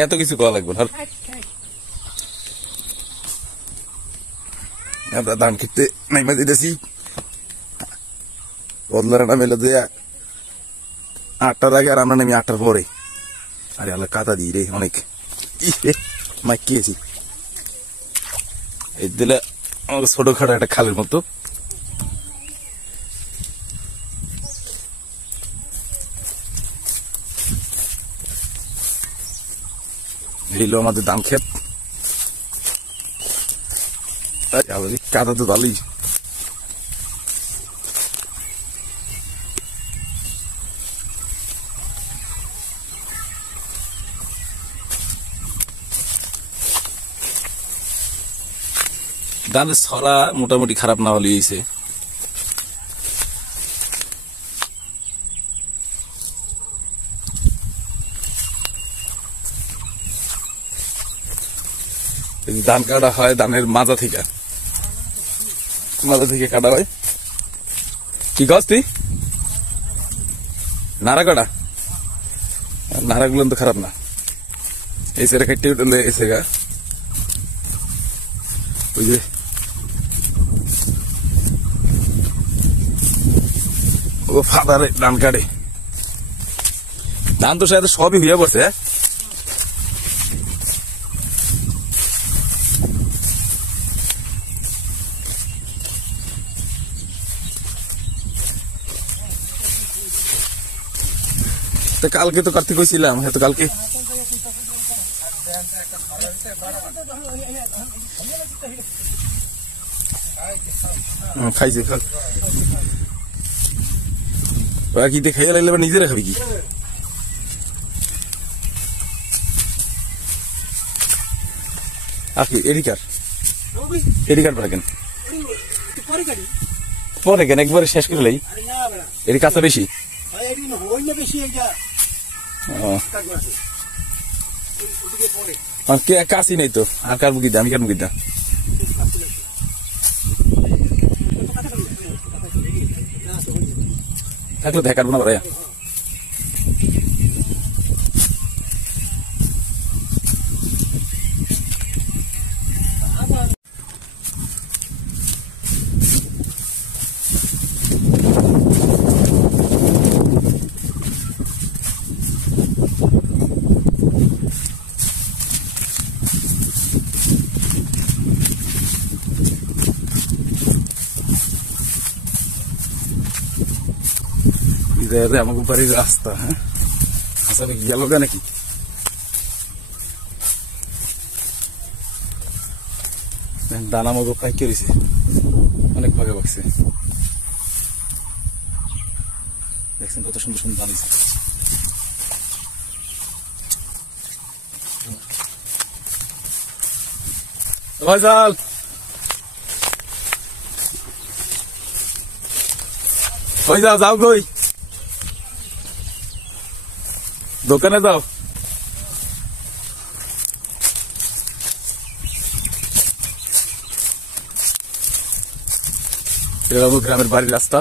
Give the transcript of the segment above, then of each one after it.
এত কিছু করা লাগবে না। আমরা ধান খেতে নাইমা দিতেছি বদলাটা মেলে দিয়ে 8টার আগে আর আমরা নেমে 8টার পরে। আরে আল্লাহ কাদা দিই রে অনেক মাইকিয়েছি এই দিলে আমাকে ছোটখাটো একটা খালের মতো। এইলো আমাদের ধান ক্ষেত। কাদা তো ভালোই। ধানের ছড়া মোটামুটি খারাপ না হলে হয়েছে। ধান কাটা হয় ধানের মাজা থেকে কাটা হয়। কি গাছ তুই নাড়া কাটা? নাড়াগুলো তো খারাপ না। এই সেটা কেটে উঠলে এসে গা ওই যে ও ফাদারে ধান কাটে। ধান তো সাথে সবই হইয়া বসে। কালকে তো কার্তিক হয়েছিলাম হয়তো কালকে খাইছে কি খাইয়া লাগলে নিজেরা খাবি কি? আর কি এডিকার পরে কেন একবারে শেষ করে লাই? এটি কাঁচা বেশি কাশি নাই তো আর কার মুখি আমি কার মুখি দা থাকলে দেখাবো না ভাইয়া। আমাকে বাড়ির রাস্তা। হ্যাঁ আসলে গেল নাকি দানা মগো পাই করেছে অনেক ভাগে বাগছে। দেখছেন কত সুন্দর সুন্দর দাঁড়িয়েছে। ভাইজাল যাও কই দোকানে যাও। গ্রামের বাড়ির রাস্তা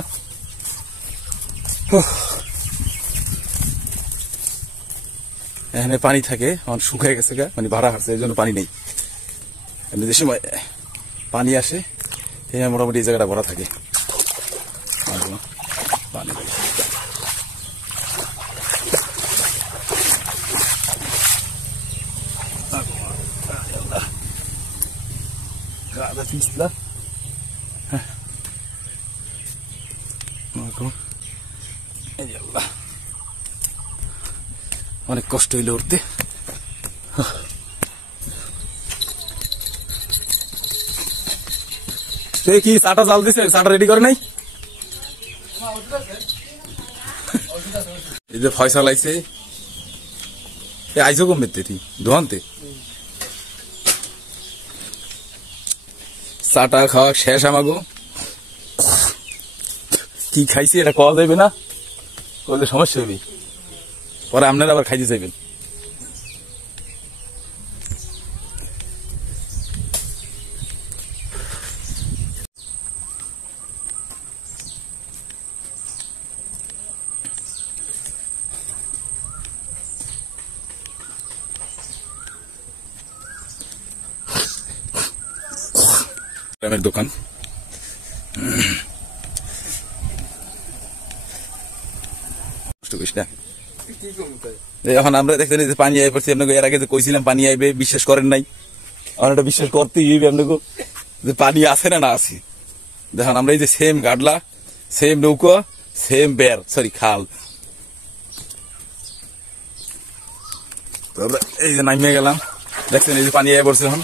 এখানে পানি থাকে অনেক শুকিয়ে গেছে গা মানে ভাড়া আছে এই জন্য পানি নেই। যে সময় পানি আসে মোটামুটি এই জায়গাটা ভরা থাকে পানি। অনেক কষ্ট হইলে উঠতে। কি চাটা জাল দিছে? চাটা রেডি করে নাই? এই যে ফয়সাল আইছে আইসো কমবে দোহানতে চাটা খাওয়া শেষ আমাগো। কি খাইছি এটা খাওয়া যাবে না করলে সমস্যা হবে পরে আপনারা আবার খাইতে চাইবেন। গ্রামের দোকান। এখন আমরা দেখতে যে পানি আই পড়ছি, আপনাকে এর আগে যে কইছিলাম পানি আইবে, বিশ্বাস করেন নাই। এখন এটা বিশ্বাস করতেই হইবে আপনাকে যে পানি আছে না আছে। দেখেন আমরা এই যে সেম গাডলা, সেম নৌকা, সেম বের, সরি খাল। এই যে নামিয়ে গেলাম, দেখছেন এই যে পানি আই পড়ছে। এখন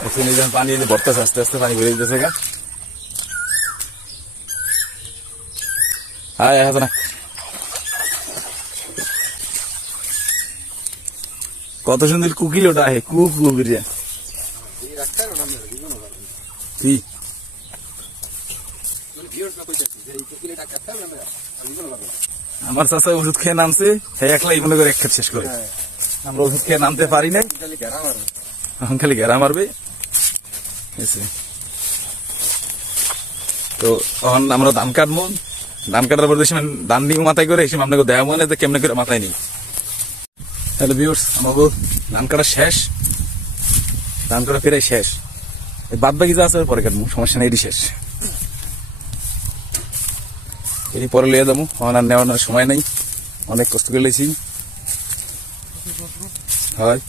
দেখছেন এই যে পানি ভরতেছে, আস্তে আস্তে পানি বেড়ে যেতেছে গা। হ্যাঁ হ্যাঁ না, কত সুন্দর কুকিলোটা আহে, কুকিরে কি আমার চাষা ওষুধ খেয়ে নামছে, হ্যাঁ একলাই মনে করে এক খেপ শেষ করে। আমরা ওষুধ খেয়ে নামতে পারি না, এখন খালি ঘেরা মারবে। তো এখন আমরা ধান কাটবো, ধান কাটার পর ধান নিয়ে মাথায় করে এসে আপনাকে দেওয়া মনে কেমনে করে মাথায় নিই। হ্যালো ভিউয়ার্স, আমার ধান কাটা শেষ, ধান কাটা ফেরাই শেষ। বাদ বাকি যা আছে পরে কাটবো, সমস্যা নেই, এটি শেষ। এই পরে লিয়ে যাবো, আমার আর নেওয়ার সময় নেই, অনেক কষ্ট করে লেছি। হয়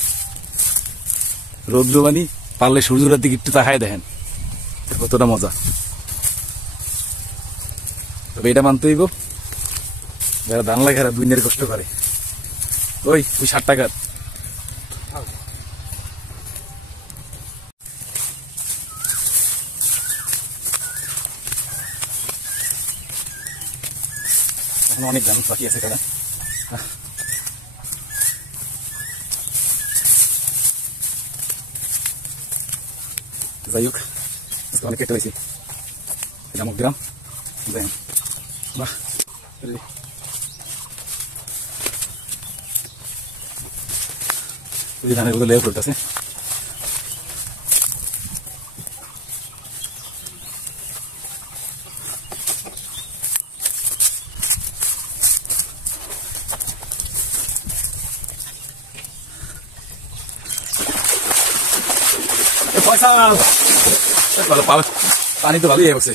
রোদ্র বানি পারলে সূর্যটার দিকে একটু তাকায় দেখেন কতটা মজা। তবে এটা মানতে হইব, যারা ধান লাগে এরা দুনিয়ার কষ্ট করে। ওই 60 টাকার অনেক ধান বাকি আছে কারা। যাই হোক অনেক কেটে হয়েছে, এটা মুখ দিলাম। বাহ ধানের গুলো লেয়ার করতেছে। পানি তো ভালোই হয়েছে।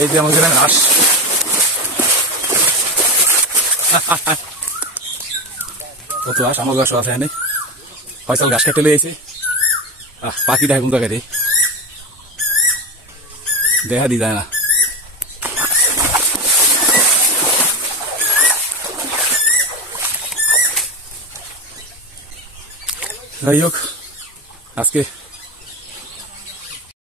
এই যে আমাদের ঘাস, কত ঘাস, আমার ঘাসও আছে এনে। ফয়সাল ঘাস কেটে লেগেছে। পাখিটা এখন জায়গায় দেখা দি যায় না। যাই হোক আজকে